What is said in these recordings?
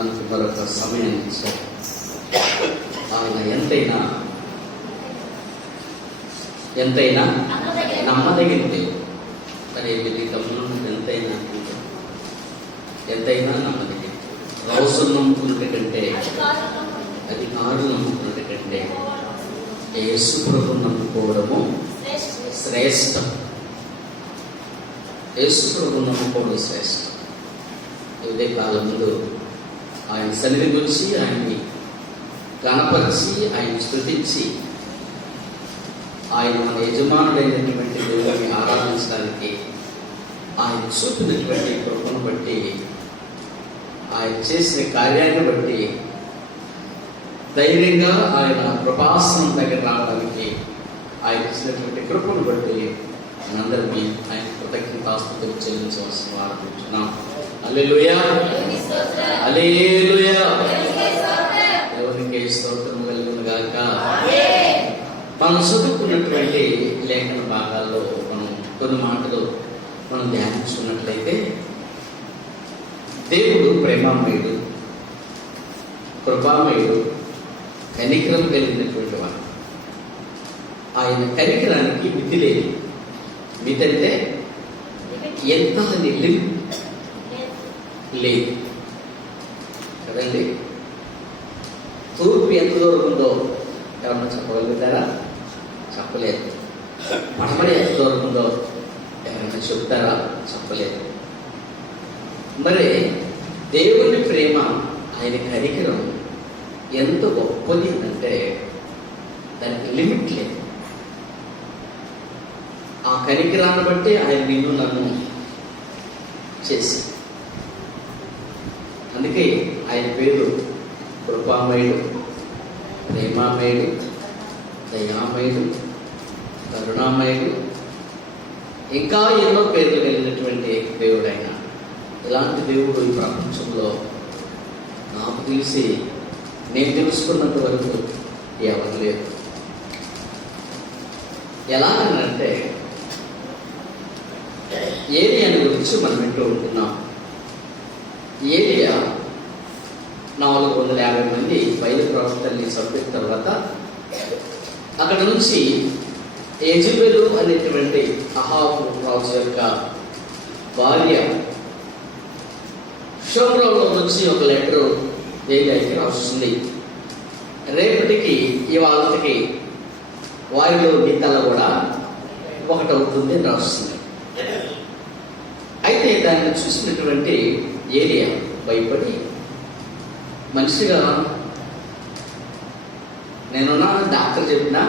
మనకు మరొక సమయం ఇచ్చారు. ఆయన ఎంతైనా నమ్మదగిన దేవుడు. అనే తమ్ముడు ఎంతైనా నమ్మదగిన. రాసులు నమ్ముకున్నట్టు కంటే, అధికారులు నమ్ముకున్నట్టు కంటే యేసు ప్రభువును నమ్ముకోవడము శ్రేష్టం. యేసు ప్రభువును నమ్ముకోవడం శ్రేష్టం. ఇదే కాలం ముందు ఆయన సన్నిధి గురించి ఆయన్ని గణపరిచి, ఆయన స్తుతించి, ఆయన మన యజమానుడైనటువంటి దేవుడిని ఆరాధించడానికి ఆయన చూపినటువంటి కృపను బట్టి, ఆయన చేసిన కార్యాన్ని బట్టి ధైర్యంగా ఆయన కృపాసనం దగ్గర రావడానికి ఆయన ఇచ్చినటువంటి కృపను బట్టి మనందరికీ ఆయన కృతజ్ఞతాస్తుతులు చెల్లించవలసిన వాడుకుంటున్నాం. హల్లెలూయా, హల్లెలూయా. దేవునికి స్తోత్రం కలుగును గాక. మనం చదువుకున్నటువంటి లేఖన భాగాల్లో మనం కొన్ని మాటలు మనం ధ్యానించుకున్నట్లయితే, దేవుడు ప్రేమామయుడు, కృపామయుడు, కనికరం కలిగినటువంటి వాడు. ఆయన కనికరానికి మితి లేదు. మితి అంటే ఎంత లేదు కదండి. తూర్పు ఎంత దూరం ఉందో ఎవరన్నా చెప్పగలుగుతారా? చెప్పలేదు. పడమడి ఎంత దూరం ఉందో ఎవరైనా చెప్తారా? చెప్పలేదు. మరి దేవుని ప్రేమ, ఆయన కనికరం ఎంత గొప్పది అంటే దానికి లిమిట్ లేదు. ఆ కనికరాన్ని బట్టి ఆయన నిన్ను నన్ను చేసి, అందుకే ఆయన పేరు కృపామయుడు, ప్రేమామయుడు, దయామయుడు, కరుణామయుడు, ఇంకా ఎన్నో పేర్లు కలిగినటువంటి దేవుడు ఆయన. ఇలాంటి దేవుడు ఈ ప్రపంచంలో నాకు తెలిసి, నేను తెలుసుకున్నంత వరకు ఎవరు లేదు. ఎలాగనంటే, ఏలియాని గురించి మనం వింటూ ఉంటున్నాం. ఏలియా 450 మంది బయలు ప్రవక్తల్ని చంపిన తర్వాత అక్కడ నుంచి యెజెబెలు అనేటువంటి అహాబు రాజు యొక్క భార్య షోమ్రోన్లో నుంచి ఒక లెటరు ఏలియాకి రాస్తుంది. రేపటికి ఇవాళకి వారిలో నీ తల కూడా ఒకటవుతుంది అని రాస్తుంది. అయితే దాన్ని చూసినటువంటి ఏలియా భయపడి, మనిషిగా నేనున్నాను, డాక్టర్ చెప్పినా,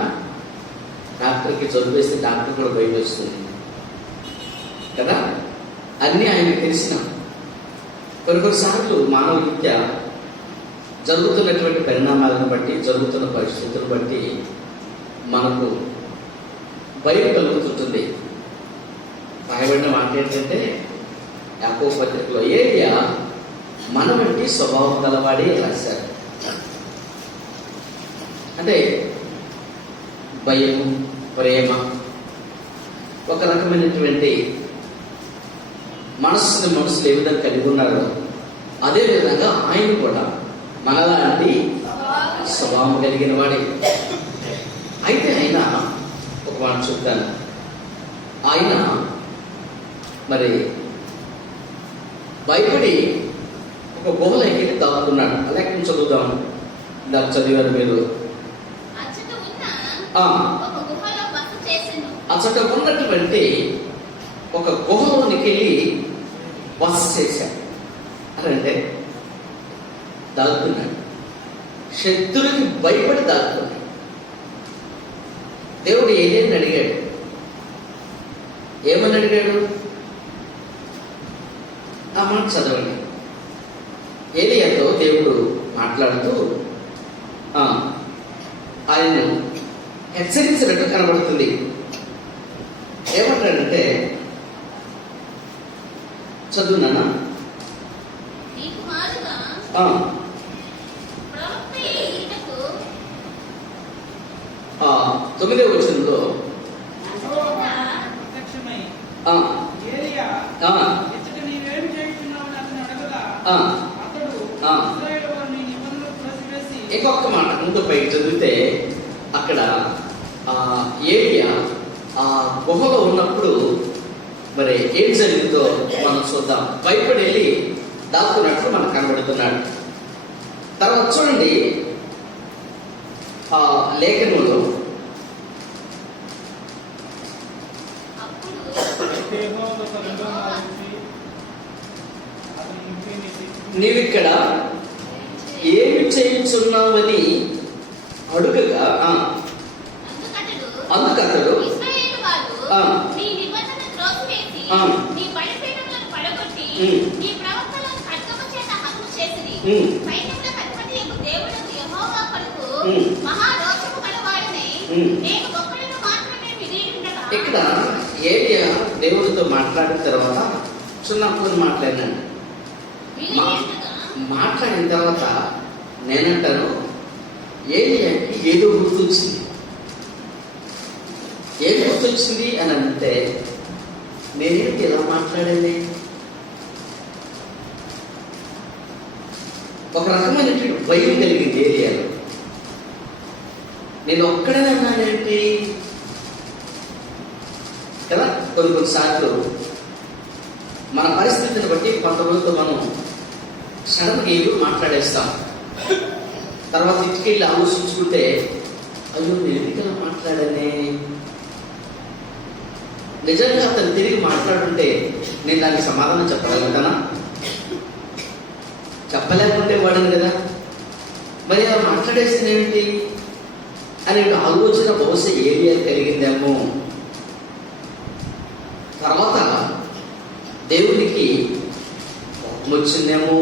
డాక్టర్కి జబ్బు వేస్తే డాక్టర్ కూడా భయం వేస్తుంది కదా. అన్నీ ఆయనకు తెలిసిన కొన్నిసార్లు మానవ విద్య జరుగుతున్నటువంటి పరిణామాలను బట్టి, జరుగుతున్న పరిస్థితులను బట్టి మనకు భయం కలుగుతుంటుంది. రాయబడిన మాట ఏంటంటే, యాకోబు పత్రికలో ఏలియా మన వంటి స్వభావం గలవాడే రాశారు. అంటే భయము, ప్రేమ, ఒక రకమైనటువంటి మనుషులు ఏ విధంగా కలిగి ఉన్నారో అదేవిధంగా ఆయన కూడా మనలాంటి స్వభావం కలిగిన వాడే. అయితే ఆయన ఒక మాట చెప్తాను. ఆయన మరి భయపడి ఒక గుహలోకి దాక్కున్నాడు. అలాగే చదువుతాం, దాన్ని చదివారు మీరు. అచ్చట ఉన్నటువంటి ఒక గుహలోనికి వెళ్ళి బస చేశాడు. అంటే దాక్కున్నాడు. శత్రువుకి భయపడి దాక్కున్నాడు. దేవుడు ఏదేని అడిగాడు. ఏమని అడిగాడు? ఆ మాట చదవండి. ఏలియాతో దేవుడు మాట్లాడుతూ ఆయన్ను హెచ్చరించినట్టు కనబడుతుంది. ఏమంటాడంటే, చదువునా? 9వ వచనంలో ఏలియా, ఇచ్చట నీవేం చేస్తున్నావు అని అతను అడగగా, అతడు ఇశ్రాయేలు వారిని నిబంధన త్రోసివేసి. ఇంకొక మాట ముందు పైకి చదివితే అక్కడ ఏలియా ఆ గుహలో ఉన్నప్పుడు మరి ఏం జరిగిందో మనం చూద్దాం. భయపడి వెళ్ళి దాక్కున్నట్లు మనకు కనబడుతున్నాడు. తర్వాత చూడండి ఆ లేఖనంలో యెహోవా ఒక రెండవ మారించి అతని ఇంటిని నీవిక్కడ ఏమి చేయించున్నావని అడుగగా అందుకతడు ఆ. నీ నిబంధన త్రోసివేసి, ఆ. నీ బలిపీఠములను పడగొట్టి, నీ ప్రవక్తలను ఖడ్గము చేత హతము చేసిరి. సైన్యములకు అధిపతియగు దేవుడగు యెహోవా కొరకు మహారోషము గలవాడనై, నేను ఒక్కడిని మాత్రమే మిగిలి ఉండగా. ఇక్కడ ఏలియా దేవుడితో మాట్లాడిన తర్వాత చిన్నప్పుడు మాట్లాడినాడు. మాట్లాడిన తర్వాత నేనంటాను ఏలియాకి ఏదో గుర్తొచ్చింది. ఏం గుర్తొచ్చింది అని అంటే, నేనేంటి ఇలా మాట్లాడండి. ఒక రకమైనటువంటి భయం కలిగింది ఏరియాలో. నేను ఒక్కడే అన్నానేంటి కదా. కొన్నిసార్లు మన పరిస్థితిని బట్టి కొంతమందితో మనం సడన్గా ఏదో మాట్లాడేస్తాం. తర్వాత ఇంటికెళ్ళి ఆలోచించుకుంటే, అయ్యో నేను ఎందుకు ఇలా మాట్లాడానే, నిజంగా అతను తిరిగి మాట్లాడుంటే నేను దానికి సమాధానం చెప్పగలుగుతానా? చెప్పలేకుంటే వాడను కదా. మరి అలా మాట్లాడేసింది ఏమిటి అనే ఆలోచన బహుశా ఏరియా కలిగిందేమో. తర్వాత దేవునికి వచ్చిందేమో,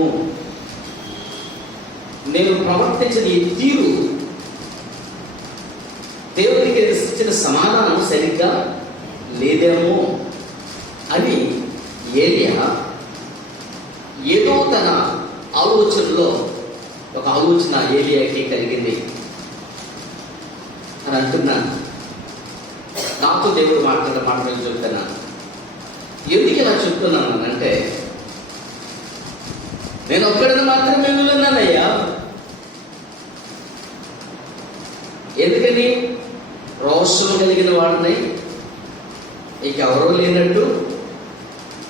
నేను ప్రవర్తించిన ఈ తీరు దేవునికి ఇచ్చిన సమాధానం సరిగ్గా లేదేమో అని ఏలియా ఏదో తన ఆలోచనలో ఒక ఆలోచన ఏలియాకి కలిగింది అని అంటున్నాను. నాతో దేవుడు మాటలు చెప్తున్నాను. ఎందుకు ఇలా చెప్తున్నాను అంటే, నేను ఒక్కడిని మాత్రమే మిగులున్నానయ్యా. ఎందుకని? రోషం కలిగిన వాడిని, ఇంకెవరూ లేనట్టు,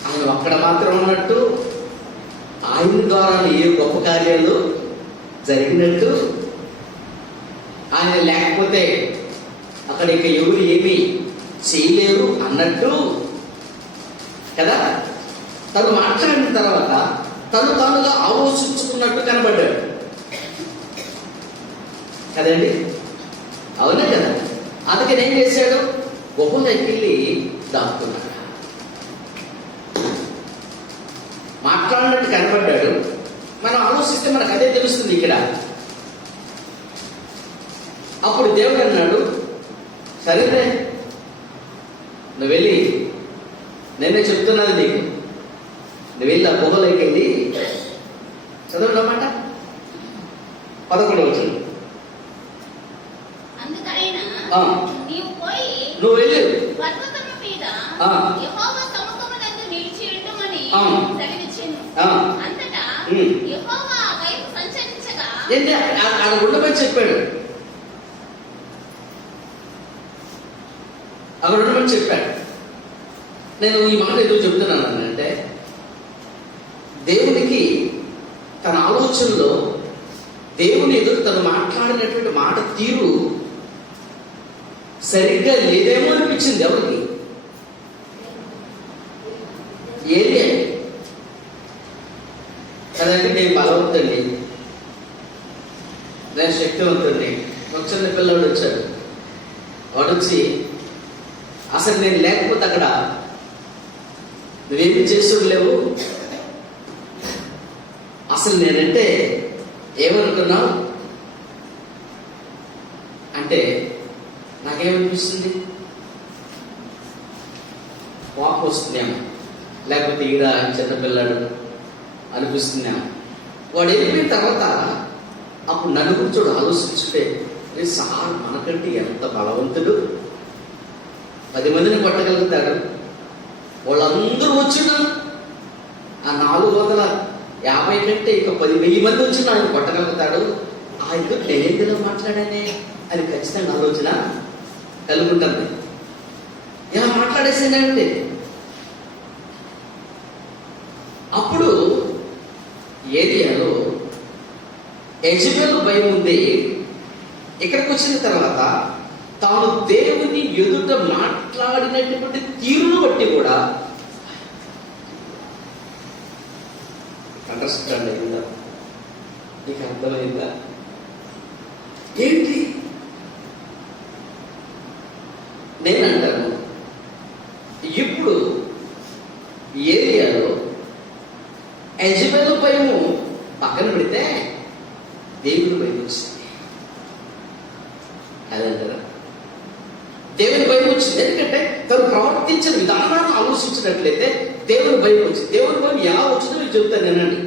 ఆయన ఒక్కడ మాత్రం ఉన్నట్టు, ఆయన ద్వారా ఏ గొప్ప కార్యాలు జరిగినట్టు, ఆయన లేకపోతే అక్కడ ఇక ఎవరు ఏమీ చేయలేరు అన్నట్టు కదా. తను మాట్లాడిన తర్వాత తను తానుగా ఆలోచించుకున్నట్టు కనబడ్డాడు కదండి. అవునే కదా. అందుకని ఏం చేశాడు? గుహలోకి వెళ్ళి దాక్కున్నాడు. మాట్లాడినట్టు కనబడ్డాడు. మనం ఆలోచిస్తే మనకు అదే తెలుస్తుంది ఇక్కడ. అప్పుడు దేవుడు అన్నాడు, సరేనే నువ్వు వెళ్ళి, నేనే చెప్తున్నది నీకు, నువ్వు వెళ్ళి ఆ గుహలోకి వెళ్ళి చదవమాట 11వ వచనం. నువ్వు వెళ్ళి పర్వతము మీద యెహోవా సముఖమునందు నిలిచి ఉండుమని సెలవిచ్చెను. అంతటా యెహోవా ఆ వైపు సంచరించగా, ఏంటి అక్కడ ఉండమని చెప్పాడు. అక్కడ ఉండమని చెప్పాడు. నేను ఈ మాట ఎందుకు చెప్తున్నాను అంటే, దేవునికి తన ఆలోచనలో దేవుని ఎదురు తను మాట్లాడినటువంటి మాట తీరు సరిగ్గా లేదేమో అనిపించింది. ఎవరికి? ఏలియా. కదండి, నేను బలవంతుడిని, నేను శక్తివంతుడిని. ఒక చిన్న పిల్లవాడు వచ్చాడు. వాడు వచ్చి, అసలు నేను లేకపోతే అక్కడ నువ్వేమి చేస్తుడు లేవు, అసలు నేనంటే ఏమనుకున్నావు అంటే నాకేమనిపిస్తుంది? కోపం వస్తుందేమో, లేకపోతే ఈడ చిన్నపిల్లాడు అనిపిస్తుందేమో. వాడు వెళ్ళిపోయిన తర్వాత అప్పుడు నన్ను కూర్చోడు ఆలోచించుంటే, సార్ మనకంటే ఎంత బలవంతుడు, 10 మందిని కొట్టగలుగుతాడు. వాళ్ళందరూ వచ్చిన ఆ 400 50 కంటే ఇక 10,000 మంది వచ్చిన ఆయన కొట్టగలుగుతాడు, ఆయనతో నేనేందులో మాట్లాడానే అని ఖచ్చితంగా ఆలోచన కలుగుంటుంది. ఇలా మాట్లాడేసానంటే అప్పుడు ఏరియాలో యెజబెలు భయం ఉంది. ఇక్కడికి వచ్చిన తర్వాత తాను దేవుని ఎదుట మాట్లాడినటువంటి తీరును బట్టి కూడా అండర్స్టాండ్ అయిందా? నీకు అర్థమైందా? ఏంటి నేనంటాను, ఇప్పుడు ఏరియాలో యెజబెలు భయము పక్కన పెడితే దేవుని భయం వచ్చింది. అదంటారా? దేవుని భయం వచ్చింది. ఎందుకంటే తను ప్రవర్తించిన విధానాన్ని ఆలోచించినట్లయితే దేవుని భయం వచ్చింది. దేవుని భయం ఎలా వచ్చిందో మీకు చెప్తాను నేనండి.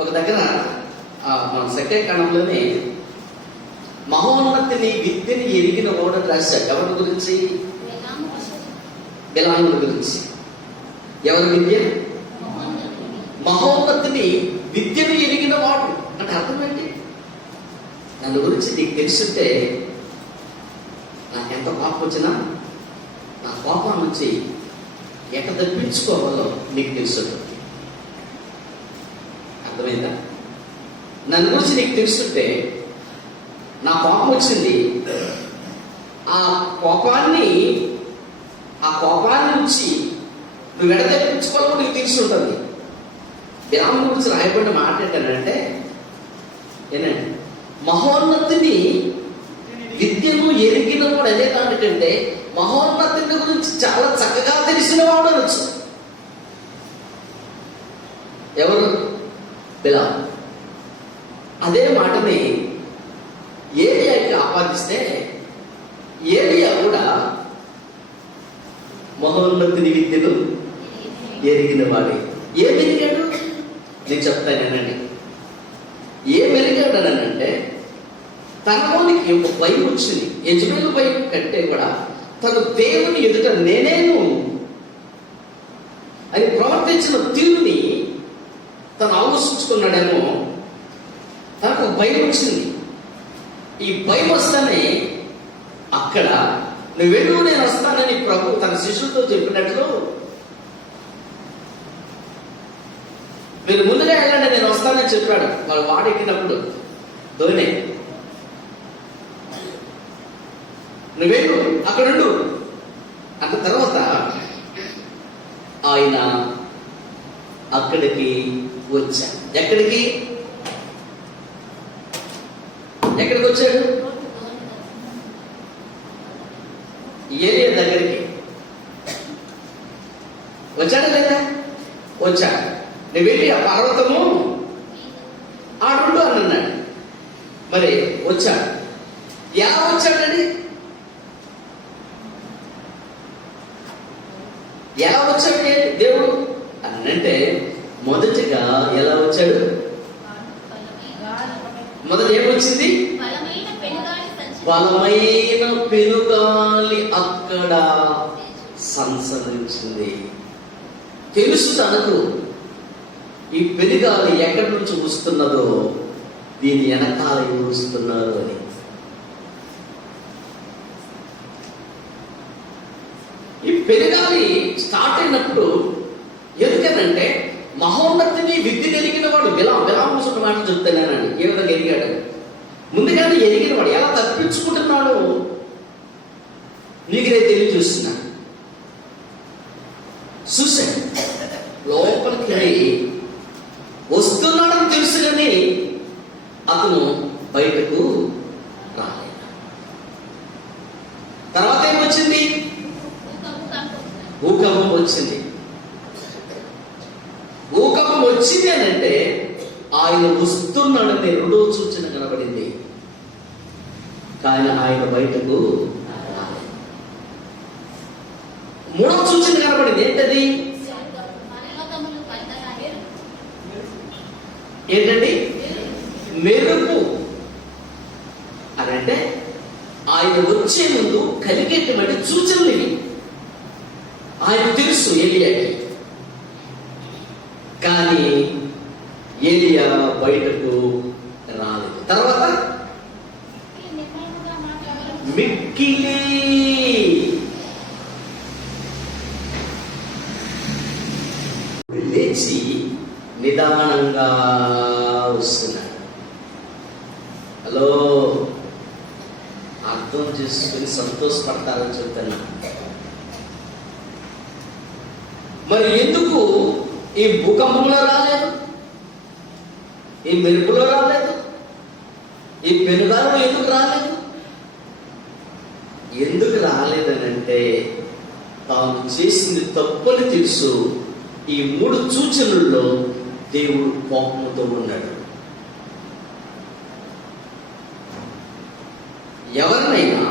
ఒక దగ్గర మన సంఖ్యాకాండంలోనే మహోన్నతిని విద్యని ఎరిగిన వాడు రాశాడు. ఎవరి గురించి? బిలాముల గురించి. ఎవరి విద్య? మహోన్నతిని విద్యను ఎరిగిన వాడు అంటే అర్థం ఏంటి? దాని గురించి నీకు తెలుసుంటే నాకెంత కోపం వచ్చినా నా కోపం నుంచి ఎట తప్పించుకోవాలో నీకు తెలుసుంటుంది. అర్థమైందా? నన్ను గురించి నీకు తెలుసుంటే నా కోపం వచ్చింది, ఆ కోపాన్ని నుంచి నువ్వు ఎడ తప్పించుకోవాలో నీకు తెలుసుంటుంది. బిలాము గురించి రాయబడిన మాట ఏంటంటే ఏనండి, మహోన్నతిని విద్యను ఎరిగిన వాడు అనే దానికంటే మహోన్నతిని గురించి చాలా చక్కగా తెలిసిన వాడు అనొచ్చు. ఎవరు? బిలాము. అదే మాటని ఏలియాకి ఆపాదిస్తే ఏలియా కూడా మహోన్నతిని విద్యను ఎరిగిన వాడే. ఏం ఎరిగాడు? నేను చెప్తానేనండి. ఏం ఎరిగాడనంటే తనలోనికి ఒక భయం వచ్చింది. యెజబెలు భయం కంటే కూడా తను దేవుని ఎదుట నేనేను అని ప్రవర్తించిన తీరుని తను ఆలోచించుకున్నాడేమో. తనకు భయం వచ్చింది. ఈ భయం వస్తానే అక్కడ నువ్వు వెళ్ళు నేను వస్తానని ప్రభు తన శిష్యులతో చెప్పినట్లు మీరు ముందుగా వెళ్ళండి నేను వస్తానని చెప్పాడు. వాళ్ళు వాడెక్కినప్పుడు ధోని నువ్వేళ్ళు అక్కడుండు అన్న తర్వాత ఆయన అక్కడికి వచ్చా. ఎక్కడికి వచ్చాడు? ఏరియా దగ్గరికి వచ్చాడా లేదా? వచ్చాడు. నువ్వు వెళ్ళి ఆ పర్వతము ఆడుండు అని అన్నాడు. మరి వచ్చాడు. ఎలా వచ్చాడండి? ఎలా వచ్చాడు దేవుడు అనంటే మొదటిగా ఎలా వచ్చాడు? మొదట ఏమొచ్చింది? బలమైన పెనుగాలి అక్కడ సంచరించింది. తెలుసు తనకు ఈ పెనుగాలి ఎక్కడి నుంచి వస్తున్నదో, దీని వెనకాల ఎవరు వస్తున్నారు అని. ఈ పెనుగాలి స్టార్ట్ అయినప్పుడు ఎందుకనంటే మహోన్నతిని విద్య ఎరిగిన వాడు బిలాము మాట చెప్తానండి. ఏ విధంగా ఎరిగాడు? ముందుగానే ఎరిగిన వాడు ఎలా తప్పించుకుంటున్నాడో నీకు నేను తెలియజేస్తున్నా. చూశాడు లోపలికి వెళ్ళి వస్తున్నాడని తెలుసు కానీ అతను బయటకు రాలేదు. తర్వాత ఏమొచ్చింది? భూకంపం వచ్చింది. భూకంపం వచ్చింది అని అంటే ఆయన వస్తున్నాడని రెండో సూచన కనబడింది. కానీ ఆయన బయటకు రాలేదు. మూడో సూచన కనబడింది. ఏంటది? ఏంటండి? మెరుపు అని అంటే ఆయన వచ్చే ముందు కలిగేటువంటి సూచనలు ఇవి. ఆయన తెలుసు ఏలియాకి. కానీ ఏలియా బయటకు రాలేదు. తర్వాత నిర్మలముగా మాట్లాడాలి. మిక్కిలి లేచి నిదానంగా వస్తున్నాడు. హలో, అర్థం చేసుకుని సంతోషపడతారని చెప్తున్నా. మరి ఎందుకు ఈ భూకంపంలో రాలేదు, ఈ మెరుపులో రాలేదు, ఈ పెనుగాలలో ఎందుకు రాలేదు? ఎందుకు రాలేదనంటే తాను చేసింది తప్పని తెలుసు. ఈ 3 సూచనల్లో దేవుడు కోపంతో ఉన్నాడు. ఎవరినైనా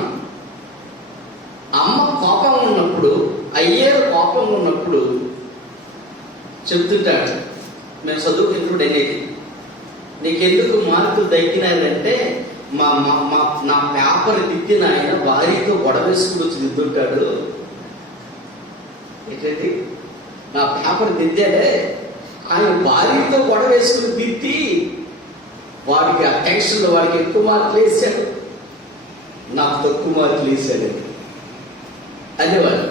అమ్మ కోపం ఉన్నప్పుడు, అయ్యేరు కోపం ఉన్నప్పుడు చెప్తుంటాడు, మేము చదువుకుంటున్నాడు అనేది, నీకెందుకు మార్కులు తగ్గినాయంటే నా పేపర్ దిద్దిన ఆయన భార్యతో గొడవ వేసుకుని వచ్చి దిద్దుంటాడు. ఏంటండి, నా పేపర్ దిద్దాడే ఆయన భార్యతో గొడవ వేసుకుని దిద్ది వాడికి ఆ టెన్షన్లో వాడికి ఎక్కువ మార్కులు వేసాడు, నాకు తక్కువ మార్కులు వేసాడు అనేవాడు.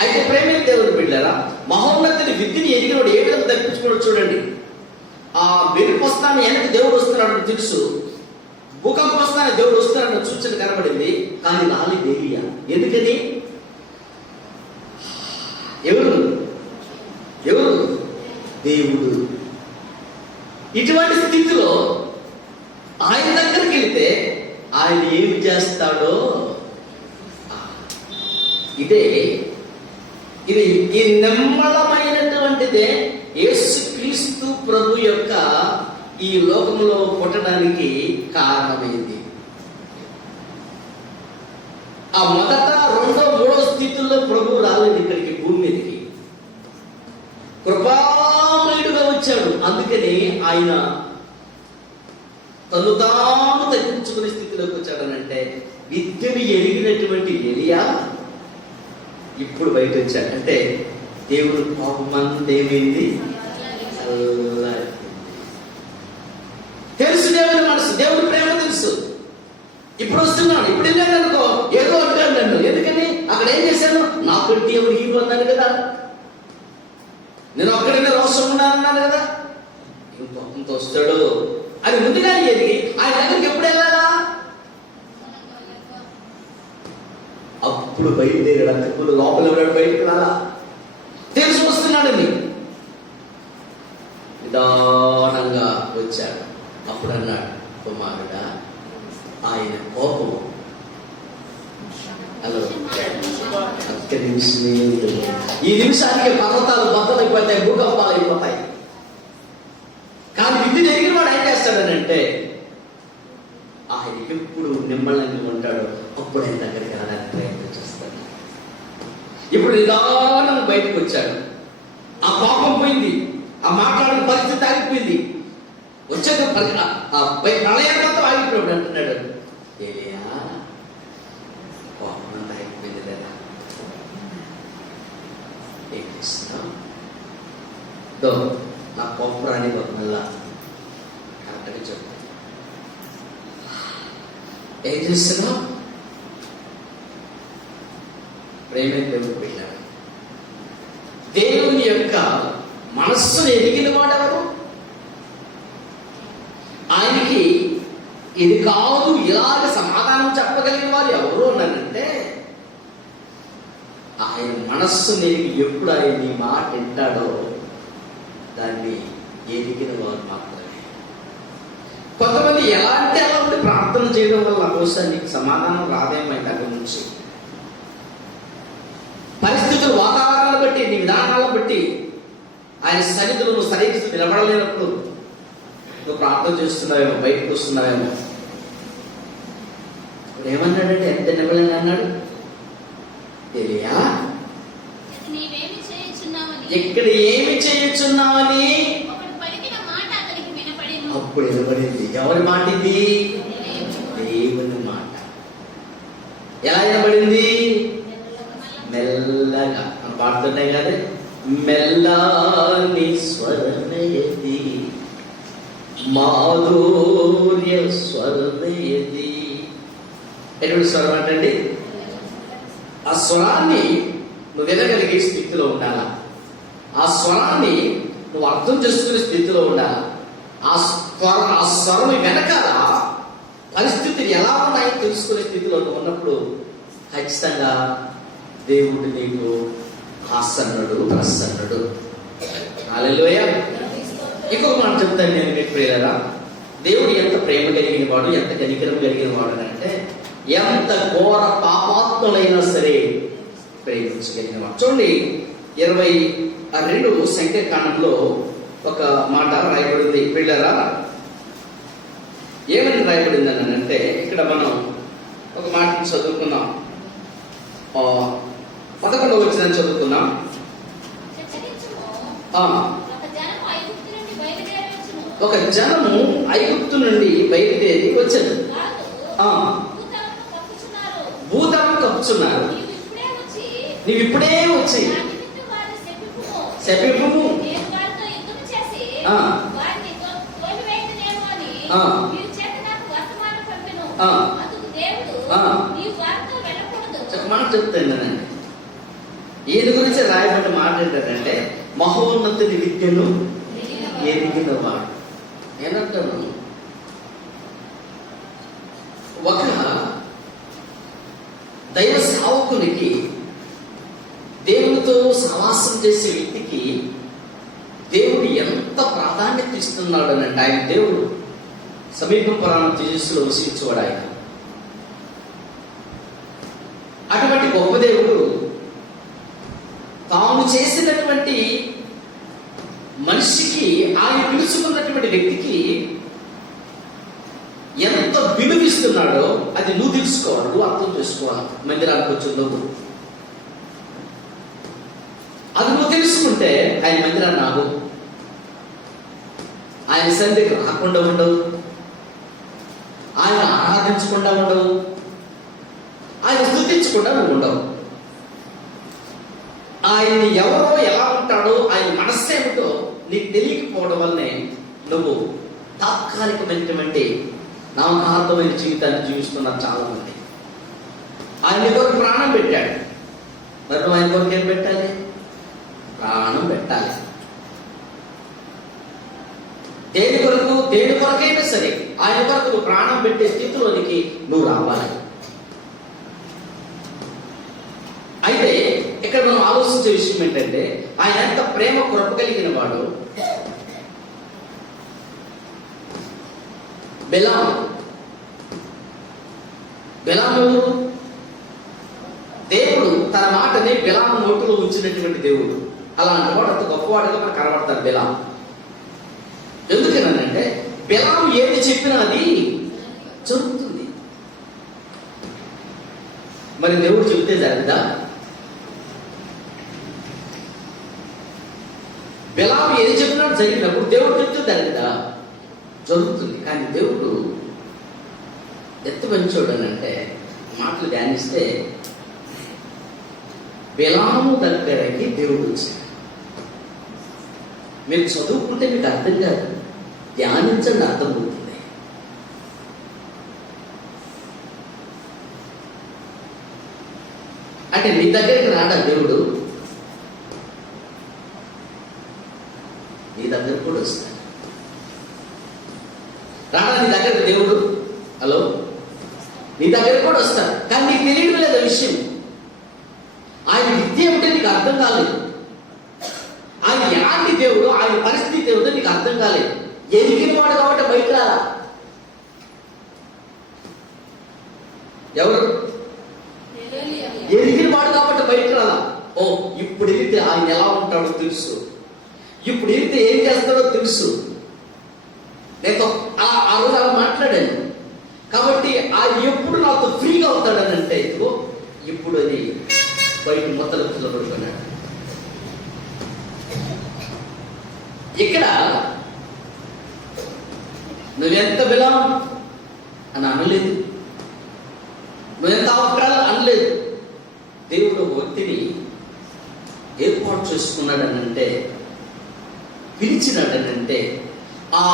అయితే ప్రేమ దేవుడు బిడ్డారా, మహోన్నతిని విద్యని ఎదిగినోడు ఏ విధంగా తప్పించుకోవడం చూడండి. ఆ వెలుపు వస్తాను వెనక్కి దేవుడు వస్తున్నాడు తెలుసు, భూకంపం వస్తానే దేవుడు వస్తున్నాడు సూచన కనబడింది, కానీ రాలేదు ఏలియా. ఎందుకని? ఎవరు దేవుడు. ఇటువంటి స్థితిలో ఆయన దగ్గరికి వెళితే ఆయన ఏమి చేస్తాడో ఇది ఈ నిమ్మలమైనటువంటిదే యేసుక్రీస్తు ప్రభు యొక్క ఈ లోకంలో పుట్టడానికి కారణమైంది. ఆ మొదట 2వ 3వ స్థితుల్లో ప్రభు రాలేదు ఇక్కడికి, భూమి మీదకి కృపామయుడుగా వచ్చాడు. అందుకని ఆయన తను తాను తగ్గించుకునే స్థితిలోకి వచ్చాడనంటే విద్యను ఎరిగినటువంటి ఏలియా ఇప్పుడు బయట వచ్చాడు. అంటే దేవుడు కోపమంతా ఏమైంది? తెలుసు దేవుడి మనసు, దేవుడి ప్రేమ తెలుసు. ఇప్పుడు వస్తున్నాడు, ఇప్పుడు వెళ్ళాను అనుకో ఏదో అంటాడు నన్ను. ఎందుకని? అక్కడ ఏం చేశాను? నాకంటే ఎవరు హీరో అన్నాను కదా, నేను ఒక్కడైనా రోషం ఉన్నానన్నాను కదా, ఇంకొంత వస్తాడు అని ముందుగా ఎదిగి ఆయన దగ్గరికి ఎప్పుడు వెళ్ళాలా? అప్పుడు బయలుదేరాడు. అంతకుముందు లోపల ఎవరాడు, బయటకు రాలా. తెలుసు వస్తున్నాడని నిదానంగా వచ్చాడు. అప్పుడు అన్నాడు, కుమారుడా ఆయన కోపం ఒక్క నిమిషమే, ఈ నిమిషానికి పర్వతాలు బద్దలైపోతాయి, భూకంపాలు అయిపోతాయి. కానీ విద్య జరిగిన వాడు ఏం చేస్తాడనంటే ఆయన ఎప్పుడు నిమ్మలంగా ఉంటాడు, అప్పుడు ఆయన దగ్గరికి రావడానికి ప్రయత్నం చేస్తాడు. ఇప్పుడు నిదానం బయటకు వచ్చాడు. ఆ కోపం పోయింది, ఆ మాట్లాడిన పరిస్థితి ఆగిపోయింది. వచ్చాక ప్రళయంతో ఆగిపోయాడు. అంటున్నాడు, ఏలియా కోపం అంతా ఆగిపోయింది లేదా, ఏం చేస్తున్నావు? నా కోపం రాని మళ్ళా కరెక్ట్గా చెప్పు, ఏం చేస్తున్నావు? ప్రేమే దేవుడు పెట్టాడు. దేవుని యొక్క మనస్సును ఎదిగిన వాడెవరు? ఆయనకి ఇది కాదు ఇలాగ సమాధానం చెప్పగలిగిన వారు ఎవరు అన్నారంటే ఆయన మనస్సును ఎదిగి ఎప్పుడు ఆయన నీ మాట వింటాడో దాన్ని ఎదిగిన వారు మాత్రమే. కొంతమంది ఎలా అంటే అలా ఉండి ప్రార్థన చేయడం వల్ల బహుశా నీకు సమాధానం రాదేమో దగ్గర నుంచి. పరిస్థితులు, వాతావరణాలు బట్టి, నీ విధానాలను బట్టి ఆయన సన్నిధిలో నువ్వు సరిగ్గా నిలబడలేనప్పుడు నువ్వు ప్రార్థన చేస్తున్నావేమో, బయటకు వస్తున్నావేమో. ఇప్పుడు ఏమన్నాడంటే ఎంత నిమ్మలంగా అన్నాడు, ఏలియా ఇక్కడ ఏమి చేయొచ్చున్నావని అప్పుడు వినబడింది. ఎవరి మాట ఇది? దేవుని మాట. ఎలా వినబడింది? మెల్లగా. పాడుతున్నాయి కదా, మెల్లని స్వరమయతి మాధుర్య స్వరమేది. ఎటువంటి స్వరం అంటండి? ఆ స్వరాన్ని నువ్వు వినగలిగే స్థితిలో ఉండాలా. ఆ స్వరాన్ని నువ్వు అర్థం చేసుకునే స్థితిలో ఉండాలా. ఆ స్వరం వెనకాల పరిస్థితులు ఎలా ఉన్నాయో తెలుసుకునే స్థితిలో నువ్వు ఉన్నప్పుడు ఖచ్చితంగా దేవుడు నీకు ఆసన్నుడు, ప్రసన్నుడు. హల్లెలూయా. ఇంకొక మాట చెప్తాను నేను మీకు ప్రియులారా. దేవుడు ఎంత ప్రేమ కలిగిన వాడు, ఎంత కనికరం కలిగిన వాడు అంటే ఎంత ఘోర పాపాత్ములైనా సరే ప్రేమించగలిగిన వాడు. చూడండి 22 సంఖ్యాకాండంలో ఒక మాట రాయబడింది ప్రియులారా. ఏమని రాయబడింది అని అంటే ఇక్కడ మనం ఒక మాటను చదువుకున్నాం. 11వ వచనం చదువుకున్నాం. ఒక జనము ఐగుప్తు నుండి బయలుదేరి వచ్చాను. భూతాలను కప్పుచున్నారు. నీవు ఇప్పుడే వచ్చి శపిప్పుము. మాట చెప్తానండి. ఈయన గురించి రాయబడిన మాట ఏంటంటే మహోన్నతుని విద్యను ఎరిగిన వాడు. నేనంటాను ఒక దైవ సేవకునికి, దేవునితో సహవాసం చేసే వ్యక్తికి దేవుడు ఎంత ప్రాధాన్యత ఇస్తున్నాడు అంటే ఆయన దేవుడు సమీపం పురాణం తేజస్సులో వసించేవాడు ఆయన. అటువంటి గొప్ప దేవుడు తాను చేసినటువంటి మనిషికి, ఆయన పిలుచుకున్నటువంటి వ్యక్తికి ఎంత విలువిస్తున్నాడో అది నువ్వు తెలుసుకోవాలి, నువ్వు అర్థం చేసుకోవాలి. మందిరానికి వచ్చి నువ్వు అది నువ్వు తెలుసుకుంటే ఆయన మందిరాన్ని ఆగు, ఆయన సన్నిధికి రాకుండా ఉండవు, ఆయన ఆరాధించకుండా ఉండవు, ఆయన స్తుతించకుండా నువ్వు ఉండవు. ఆయన్ని ఎవరో ఎలా ఉంటాడో, ఆయన మనస్సు ఏమిటో నీకు తెలియకపోవడం వల్లనే నువ్వు తాత్కాలికమైనటువంటి నామకార్థమైన జీవితాన్ని జీవిస్తున్నారు చాలా మంది. ఆయన కొరకు ప్రాణం పెట్టాడు, మరి నువ్వు ఆయన కొరకు ఏం పెట్టాలి? ప్రాణం పెట్టాలి. దేని కొరకైనా సరే ఆయన కొరకు నువ్వు ప్రాణం పెట్టే స్థితిలోనికి నువ్వు రావాలి. అయితే ఇక్కడ మనం ఆలోచించే విషయం ఏంటంటే ఆయన ఎంత ప్రేమ కృప కలిగిన వాడు. బెలాము దేవుడు తన మాటని బెలాము నోటులో ఉంచినటువంటి దేవుడు. అలాంటి వాడు అంత గొప్పవాడుగా మనకు కనబడతాడు బెలాము. ఎందుకనంటే బెలాము ఏది చెప్పినా అది జరుగుతుంది. మరి దేవుడు చెబితే జరుగుదా? బెలాము ఏది చెప్పినా జరిగినప్పుడు దేవుడు చెప్తే జరుగుదా? జరుగుతుంది. కానీ దేవుడు ఎంత మంచోడు అని అంటే మాటలు ధ్యానిస్తే బెలాము దగ్గరకి దేవుడు వచ్చాడు. మీరు చదువుకుంటే మీకు అర్థం కాదు, ధ్యానించండి, అర్థమవుతుంది. అంటే నీ దగ్గరికి రాడా దేవుడు? నీ దగ్గర కూడా వస్తాడు. రాడా నీ దగ్గరకు దేవుడు? హలో, నీ దగ్గర కూడా వస్తాడు. కానీ నీకు తెలియడం లేదు విషయం. ఆయన విద్య ఏమిటో నీకు అర్థం కాలేదు. ఆయన ఎలాంటి దేవుడు, ఆయన పరిస్థితి ఏమిటో నీకు అర్థం కాలేదు. ఎదిగిన వాడు కాబట్టి బయట రాలా. ఎవరు? ఎదిగిన వాడు కాబట్టి బయట రాలా. ఓ, ఇప్పుడు ఎదిగితే ఆయన ఎలా ఉంటాడో తెలుసు, ఇప్పుడు ఎదిగితే ఏం చేస్తాడో తెలుసు. నేను ఆ రోజు అలా మాట్లాడాను కాబట్టి ఆయన ఎప్పుడు నాతో ఫ్రీగా అవుతాడని అంటే ఇదిగో ఇప్పుడు అది బయట మొత్తలు పడుకున్నాడు. ఇక్కడ నువ్వెంత బిలం అని అనలేదు, నువ్వెంత అవసరాలు అనలేదు. దేవుడు వ్యక్తిని ఏర్పాటు చేసుకున్నాడనంటే, పిలిచినాడనంటే ఆ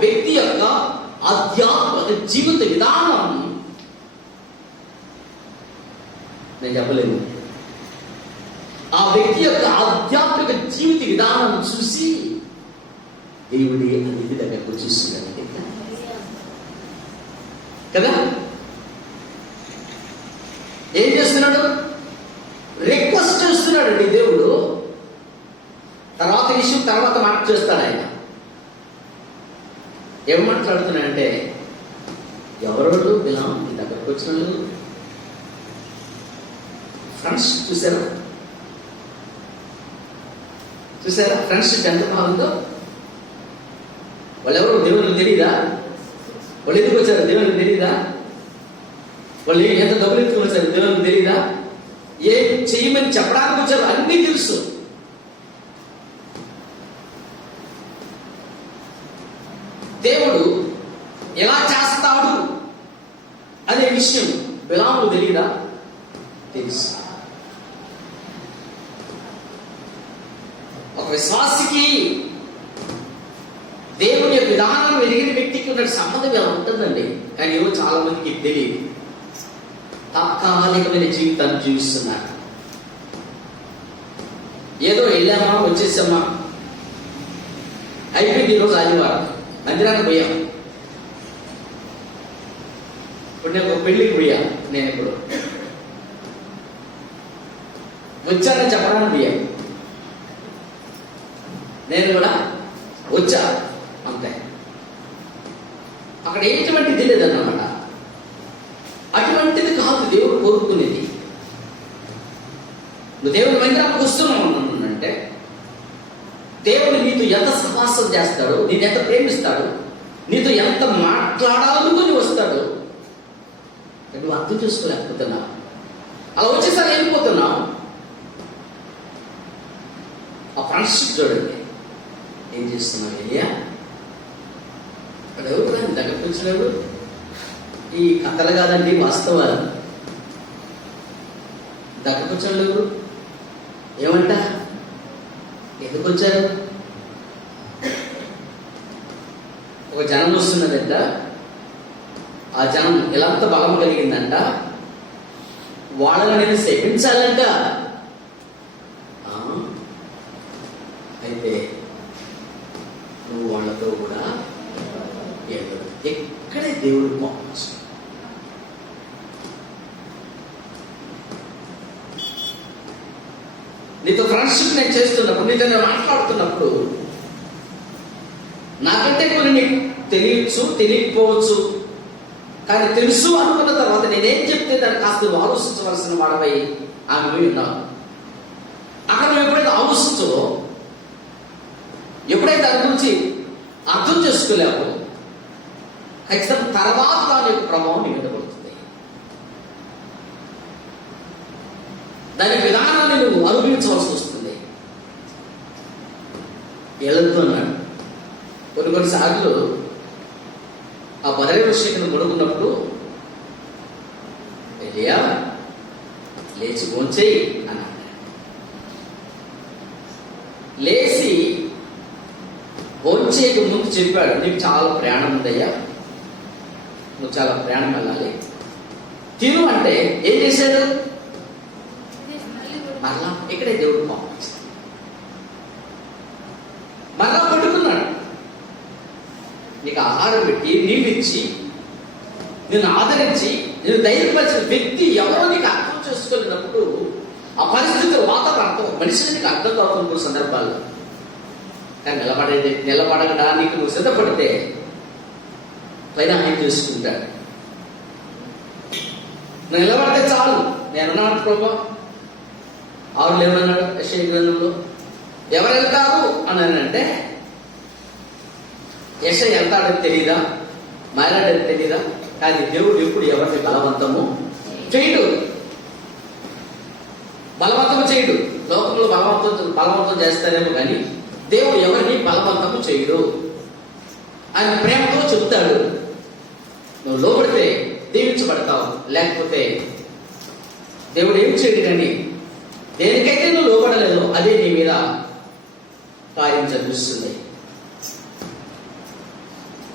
వ్యక్తి యొక్క ఆధ్యాత్మిక జీవిత విధానం నేను చెప్పలేను. ఆ వ్యక్తి యొక్క ఆధ్యాత్మిక జీవిత విధానం చూసి దేవుడే అనేది దగ్గరకు చూస్తున్నాడు కదా. ఏం చేస్తున్నాడు? రిక్వెస్ట్ చేస్తున్నాడు అండి దేవుడు. తర్వాత విషయం తర్వాత మాట చేస్తాడు ఆయన. ఏం మాట్లాడుతున్నాడంటే, ఎవరు బిలాం నీ దగ్గరకు వచ్చిన వాళ్ళు ఫ్రెండ్స్ చూసారా? ఫ్రెండ్షిప్ ఎంత బాగుందో. వాళ్ళు ఎవరు దేవునికి తెలియదా? వాళ్ళు ఎందుకు వచ్చారు దేవునికి తెలియదా? వాళ్ళు ఎంత డబ్బులు ఎత్తుకుని వచ్చారు దేవునికి తెలియదా? ఏం చెయ్యమని చెప్పడానికి వచ్చారు అన్నీ తెలుసు. దేవుడు ఎలా చేస్తాడు అనే విషయం బిలాముకు తెలియదా? తెలుసు. ఒక విశ్వాసికి దేవుని యొక్క విధానం ఎరిగిన వ్యక్తికి ఉన్న సంబంధం ఎలా ఉంటుందండి. కానీ ఏమో చాలా మందికి తెలియదు. తాత్కాలికమైన జీవితాన్ని జీవిస్తున్నారు. ఏదో వెళ్ళామా వచ్చేసామా అయిపోయింది. ఈరోజు ఆదివారం మందిరానికి పోయాం. ఇప్పుడు నేను ఒక పెళ్లికి పోయా. నేను ఇప్పుడు వచ్చానని చెప్పడానికి పోయా. నేను కూడా వచ్చా అంతే. అక్కడ ఎటువంటిది లేదన్నమాట. అటువంటిది కాదు దేవుడు కోరుకునేది. నువ్వు దేవుడి మందిరానికి వస్తున్నావు అంటే దేవుడు నీతో ఎంత సహవాసం చేస్తాడు, నేను ఎంత ప్రేమిస్తాడు, నీతో ఎంత మాట్లాడాలనుకుని వస్తాడు. నువ్వు అర్థం చేసుకోలేకపోతున్నావు. అలా వచ్చేసారి వెళ్ళిపోతున్నావు. ఆ ఫ్రెండ్షిప్ చూడండి. ఏం చేస్తున్నావు అయ్యా? అక్కడ ఎవరు కానీ దగ్గరకు వచ్చినాడు. ఈ కథలు కాదండి, వాస్తవాలు. దగ్గరకు వచ్చాడు ఎవరు? ఏమంట? ఎందుకు వచ్చారు? ఒక జనం వస్తున్నదంట. ఆ జనం ఎలాంత బలం కలిగిందంట. వాళ్ళని నేను శపించాలంట. అయితే నువ్వు వాళ్ళతో కూడా ఎక్కడే దేవుడు పోవచ్చు. నీతో ఫ్రెండ్షిప్ నేను చేస్తున్నప్పుడు, నీతో నేను మాట్లాడుతున్నప్పుడు నాకంటే కొన్ని నీకు తెలియచ్చు, తెలియకపోవచ్చు. కానీ తెలుసు అనుకున్న తర్వాత నేనేం చెప్తే దాన్ని కాస్త నువ్వు ఆలోచించవలసిన వాడపై ఆమె ఉన్నావు. అక్కడ నువ్వు ఎప్పుడైతే ఆలోచించవో, ఎప్పుడైతే దాని గురించి అర్థం చేసుకోలేవు, ఖచ్చితంగా తర్వాత దాని యొక్క ప్రభావం నీ మీద పడుతుంది. దాని విధానాన్ని నువ్వు అనుభవించవలసి వస్తుంది. వెళుతున్నాడు. కొన్నిసార్లు ఆ బదరీ వృక్షికను ముడుకున్నప్పుడు, ఎలియా లేచి భోంచేయి అన్నాడు. లేచి భోంచేయక ముందు చెప్పాడు, నీకు చాలా ప్రయాణం ఉందయ్యా, నువ్వు చాలా ప్రయాణం వెళ్ళాలి, తిను అంటే ఏం చేశాడు? మరలా ఇక్కడే దేవుడు పంపించాడు. మరలా పట్టుకున్నాడు. నీకు ఆహారం పెట్టి నీళ్ళు ఇచ్చి నిన్ను ఆదరించి నేను ధైర్యపరిచిన వ్యక్తి ఎవరో నీకు అర్థం చేసుకోలేనప్పుడు, ఆ పరిస్థితులు వాతావరణం మనిషిని నీకు అర్థం కాకుండా సందర్భాల్లో, కానీ నిలబడడానికి నువ్వు సిద్ధపడితే పైన ఆయన చేసుకుంటాడు. నువ్వు నిలబడితే చాలు. నేనున్నాను ప్రభా. ఆవులు ఏమన్నాడు యెషయా గ్రంథంలో? ఎవరు వెళ్తారు అని అంటే, యెషయా వెళ్తాడని తెలీదా, మారాడని తెలీదా? కానీ దేవుడు ఎప్పుడు ఎవరిని బలవంతము చేయడు. బలవంతము చేయడు. లోకంలో బలవంతం చేస్తారేమో కానీ దేవుడు ఎవరిని బలవంతము చేయడు. ఆయన ప్రేమతో చెబుతాడు. నువ్వు లోపడితే దీవించబడతావు, లేకపోతే దేవుడు ఏం చేయడు. కానీ దేనికైతే నువ్వు లోపడలేదో అదే నీ మీద కార్యం చదివిస్తుంది.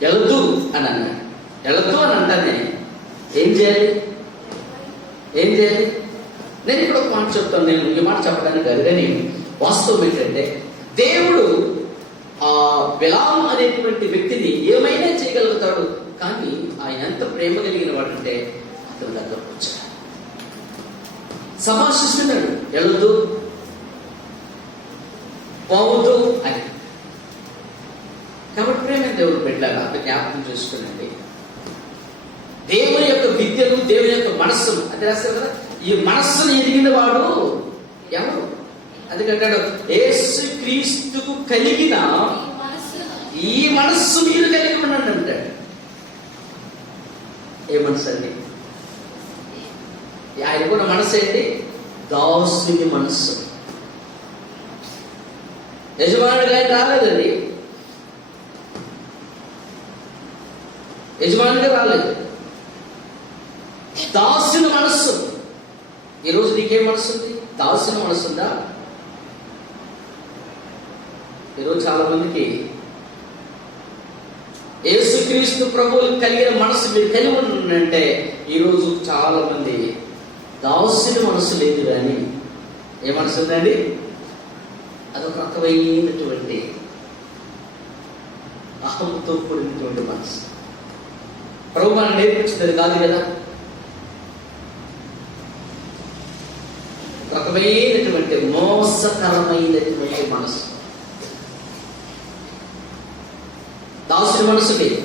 వెళదు అని అన్నాడు. వెళదు అని అంటానే ఏం చేయాలి? నేను ఇప్పుడు ఒక మాట చెప్తాను. నేను ఈ మాట చెప్పడానికి కాదు, కానీ వాస్తవం ఏంటంటే దేవుడు ఆ బిలాం అనేటువంటి వ్యక్తిని ఏమైనా చేయగలుగుతాడు. కానీ ఆయన ఎంత ప్రేమ కలిగిన వాడంటే అతని దగ్గరకు వచ్చాడు, సంభాషిస్తున్నాడు. వెళ్ళొద్దు, పోవద్దు అని. కాబట్టి ప్రేమ దేవుడు పెట్టాలి. అంత జ్ఞాపకం చేసుకునండి. దేవుని యొక్క విద్యను, దేవుని యొక్క మనస్సును అంటే రాస్తారు కదా, ఈ మనస్సును ఎదిగిన వాడు ఎవరు? అందుకంటాడు యేసు క్రీస్తుకు కలిగిన ఈ మనస్సు మీరు కలిగి ఉండండి అంటాడు. ఏ మనసు అండి? ఆయన కూడా మనసు ఏంటి? దాసుని మనస్సు. యజమానుడిగా ఆయన రాలేదండి, యజమానుడిగా రాలేదు. దాసుని మనస్సు. ఈరోజు నీకేం మనసు ఉంది? దాసుని మనసు ఉందా? ఈరోజు చాలా మందికి యేసుక్రీస్తు ప్రభువు కలిగిన మనసు మీరు కలిగి ఉండంటే, ఈరోజు చాలా మంది దాసుని మనసు లేదు. కానీ ఏ మనసు ఉందండి? అదొక రకమైనటువంటి అహంతో కూడినటువంటి మనసు. ప్రభు మనం నేర్పించింది కాదు కదా. రకమైనటువంటి మోసకరమైనటువంటి మనసు, దాసుని మనసు లేదు.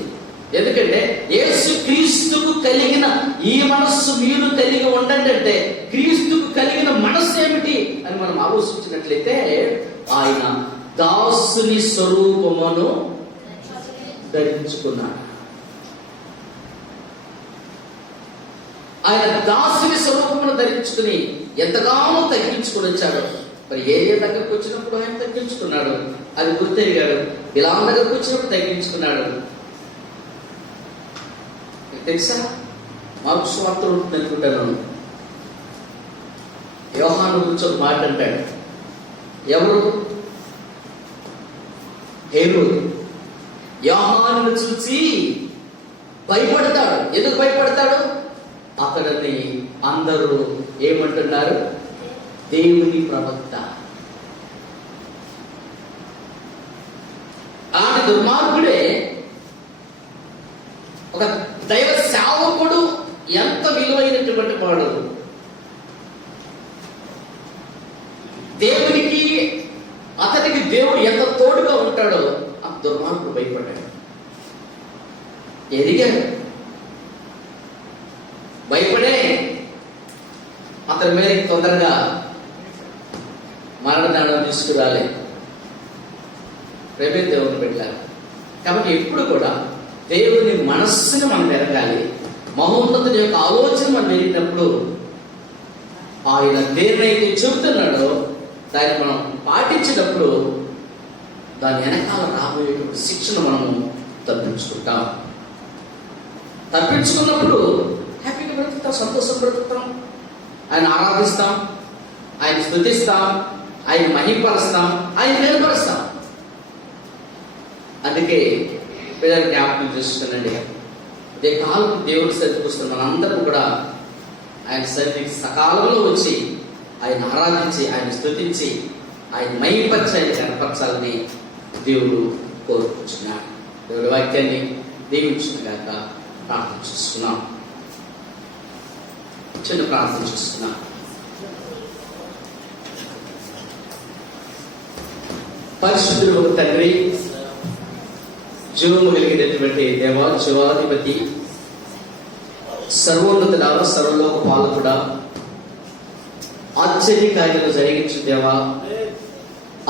ఎందుకంటే యేసు క్రీస్తుకు కలిగిన ఈ మనస్సు మీరు కలిగి ఉండండి అంటే, క్రీస్తుకు కలిగిన మనస్సు ఏమిటి అని మనం ఆలోచించినట్లయితే, ఆయన దాసుని స్వరూపమును ధరించుకున్నాడు. ఆయన దాసుని స్వరూపమును ధరించుకుని ఎంతగానో తగ్గించుకుని వచ్చాడు. మరి ఏ దగ్గరకు వచ్చినప్పుడు ఆయన తగ్గించుకున్నాడు, అది గుర్తెరిగాడు. బిలాం దగ్గరకు వచ్చినప్పుడు తగ్గించుకున్నాడు. తెలుసా? మార్కు సువార్తలో ఉంటుంది అనుకుంటాను. యోహాను గురించి ఒక మాట అంటాడు. ఎవరు? హేరోదు యోహానును చూసి భయపడతాడు. ఎందుకు భయపడతాడు? అతడిని అందరూ ఏమంటున్నారు? దేవుని ప్రవక్త. ఆడి దుర్మార్గుడే ఒక దైవ సేవకుడు ఎంత విలువైనటువంటి వాడు. దేవునికి, అతనికి దేవుడు ఎంత తోడుగా ఉంటాడో ఆ దుర్మార్గుడు భయపడ్డాడు. ఎదిగాడు, భయపడే అతని మీద తొందరగా మరణదండం తీసుకురాలే. ప్రేమే దేవుని పెట్టాలి. కాబట్టి ఎప్పుడు కూడా దేవుని మనస్సును మనం ఎరగాలి. మహోన్నతుని యొక్క ఆలోచన మనం ఎరిగినప్పుడు ఆయన దేన్నైతే చెబుతున్నాడో దాన్ని మనం పాటించినప్పుడు దాని వెనకాల రాబోయేటువంటి శిక్షను మనము తప్పించుకుంటాం. తప్పించుకున్నప్పుడు హ్యాపీగా బ్రతుకుతాం, సంతోషం బ్రతుకుతాం. ఆయన ఆరాధిస్తాం, ఆయన స్తుతిస్తాం, ఆయన మహిమపరుస్తాం, ఆయన నిలబరుస్తాం. అందుకే పిల్లలు జ్ఞాపకం చేసుకునండి. ఇదే కాలం దేవుడి సన్నిధికి వస్తున్న మనందరూ కూడా ఆయన సన్నిధికి సకాలంలో వచ్చి ఆయన ఆరాధించి, ఆయన స్తుతించి, ఆయన మహిమపరిచి, ఆయన కనపరచాలని దేవుడు కోరుకుంటున్నాడు. దేవుడి వాక్యాన్ని దీవించుగాక ప్రార్థన చేస్తున్నాం. చిన్న ప్రార్థన చేస్తున్నాం. పరిశుద్ధుడు ఒక తండ్రి, జీవము కలిగినటువంటి దేవా, జీవాధిపతి, సర్వోన్నతుడా, సర్వలోక పాలకుడా, ఆశ్చర్య కార్యాలు జరిగించు దేవా,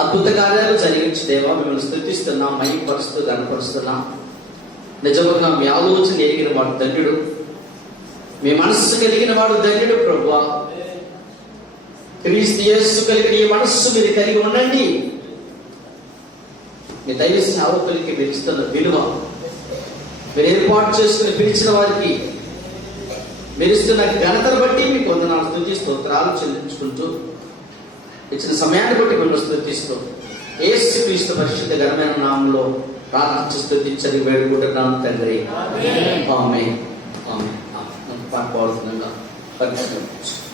అద్భుత కార్యాలు జరిగించు దేవా, మిమ్మల్ని స్తుతిస్తున్నాం, మహిమపరుస్తూ గణపరుస్తున్నాం. నిజంగా మీ ఆలోచన ఎరిగిన వాడు ధన్యుడు, మీ మనస్సు కలిగిన వాడు ధన్యుడు. ప్రభువా, క్రీస్తు యేసు కలిగిన ఈ మనస్సు మీరు కలిగి ఉండండి. మీ దైవ సేవకులకి పెంచుతున్న విలువ, మీరు ఏర్పాటు చేసుకుని పిలిచిన వారికి మెరుస్తున్న ఘనతను బట్టి మీకు వందనాలు, స్తుతి స్తోత్రాలు చెల్లించుకుంటూ, ఇచ్చిన సమయాన్ని బట్టి మిమ్మల్ని స్తుతిస్తూ, యేసు క్రీస్తు పరిశుద్ధ ఘనమైన నామంలో ప్రార్థించి స్తుతించని వేడుకుంటున్నాం తండ్రి. ఆమేన్. ఆమేన్. ఆమేన్. పాట పాడుతున్నాం.